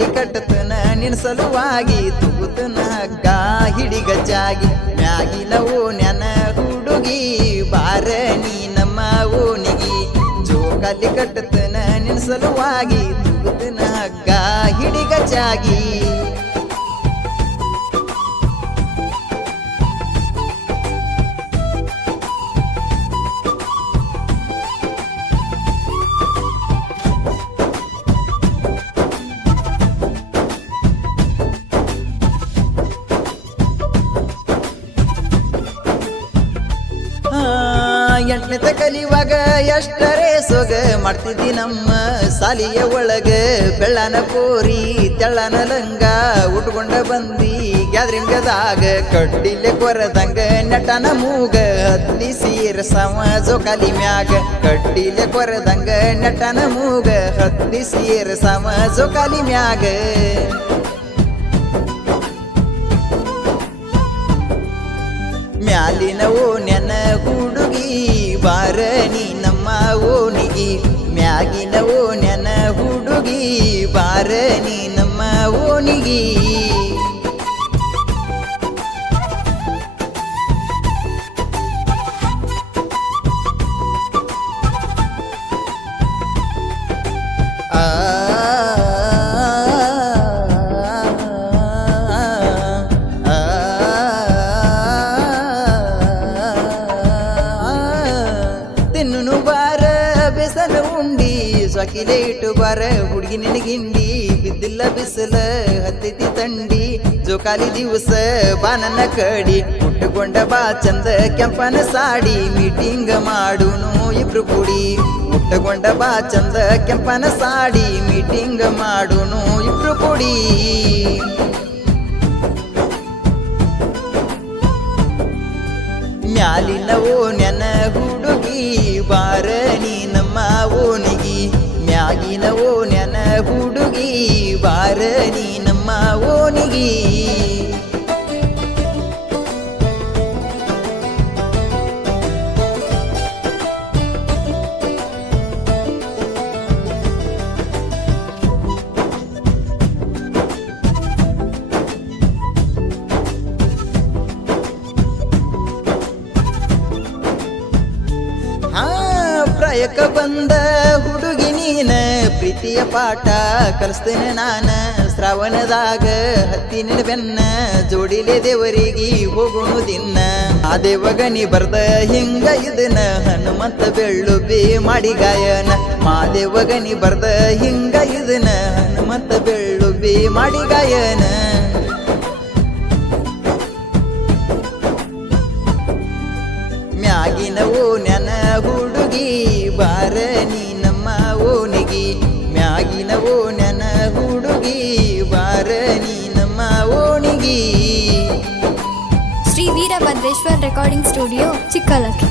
ಜೋಕಾಲಿ ಕಟ್ಟತನ ನಿನ್ ಸಲುವಾಗಿ ತುಗುತನ ಹಗ್ಗ ಹಿಡಿಗಜ್ಜಾಗಿ ಮ್ಯಾಗಿನ ಓನ್ಯನ ಹುಡುಗಿ ಬಾರ ನೀ ನಮ್ಮ ಓನಿಗಿ ಜೋಕಾಲಿ ಕಟ್ಟತನ ನಿನ್ ಸಲುವಾಗಿ ತುಗುತನ ಹಗ್ಗ ಹಿಡಿಗಜ್ಜಾಗಿ ಎಂಟನೇ ಕಲಿಯುವಾಗ ಎಷ್ಟರೇ ಸೊಗ ಮಾಡ್ತಿದ್ದಿ ನಮ್ಮ ಸಾಲಿಯ ಒಳಗ ಬೆಳ್ಳನ ಪೋರಿ ತೆಳ್ಳನ ಲಂಗ ಉಟ್ಕೊಂಡ ಬಂದಿ ಗ್ಯಾದ್ರಿಂಗದಾಗ ಕಡ್ಡಿಲೆ ಕೊರದಂಗ ನೆಟನ ಮೂಗ ಹತ್ತಿ ಸೀರ ಸಮ ಜೋಕಾಲಿ ಮ್ಯಾಗ ಕಡ್ಡಿಲೆ ಕೊರದಂಗ ನೆಟನ ಮೂಗ ಹತ್ತಿ ಸೀರ ಸಮ ಜೋಕಾಲಿ ಮ್ಯಾಗ ಮ್ಯಾಲಿನ ಓನ್ಯನ ಹುಡುಗಿ ಬಾರ ನೀ ನಮ್ಮ ಓನಿಗಿ ಮ್ಯಾಗಿನ ಓನ್ಯನ ಹುಡುಗಿ ಬಾರ ನೀ ನಮ್ಮ ಓನಿಗಿ ತಿನ್ನು ಬಾರ ಬೆಸಲ ಉಂಡಿ ಸೊಕಿಲೇಟು ಬಾರ ಹುಡುಗಿ ನಿನಗಿಂಡಿ ಬಿದ್ದಿಲ್ಲ ಬಿಸಲ ಹತ್ತಿತಿ ತಂಡಿ ಜೋಕಾಲಿ ದಿವಸ ಬಾನನ ಕಡಿ ಉಟ್ಟುಕೊಂಡ ಬಾ ಚಂದ ಕೆಂಪನ ಸಾಡಿ ಮೀಟಿಂಗ್ ಮಾಡುನು ಇಬ್ರು ಕೂಡಿ ಉಟ್ಟುಕೊಂಡ ಬಾ ಚಂದ ಕೆಂಪನ ಸಾಡಿ ಮೀಟಿಂಗ್ ಮಾಡುನು ಇಬ್ರು ಕೂಡಿ ಮ್ಯಾಲಿನ ಓನ್ಯನ ಹುಡುಗಿ ಬಾರ ನೀ ನಮ್ಮ ಓನಿಗಿ ಮ್ಯಾಗಿನ ಓನ್ಯನ ಹುಡುಗಿ ಬಾರ ನೀ ನಮ್ಮ ಓನಿಗಿ ಪ್ರಾಯಕ ಬಂದ ಹುಡುಗಿ ನೀನ ಪ್ರೀತಿಯ ಪಾಠ ಕಲಿಸ್ತೇನೆ ನಾನ ಶ್ರಾವಣದಾಗ ಹತ್ತಿನ ಬೆನ್ನ ಜೋಡಿಲೆ ದೇವರಿಗೆ ಹೋಗುಣು ದಿನ ಆ ದೇವಗನಿ ಬರ್ದ ಹಿಂಗ ಇದನ ಹನುಮಂತ ಬೆಳ್ಳುಬಿ ಮಾಡಿ ಗಾಯನ ಮಾದೇವಗನಿ ಬರ್ದ ಹಿಂಗ ಇದನ ಹನುಮಂತ ಬೆಳ್ಳುಬಿ ಮಾಡಿ ಗಾಯನ ಮ್ಯಾಗಿನ ಓನ್ಯನ ಹುಡುಗಿ ಬಾರ ನೀ ನಮ್ಮ ಓನಿಗಿ ಮ್ಯಾಗಿನ ಓನ್ಯನ ಹುಡುಗಿ ಬಾರ ನೀ ನಮ್ಮ ಓನಿಗಿ ಶ್ರೀ ವೀರಭದ್ರೇಶ್ವರ್ ರೆಕಾರ್ಡಿಂಗ್ ಸ್ಟುಡಿಯೋ ಚಿಕ್ಕಲಕ್ಕಿ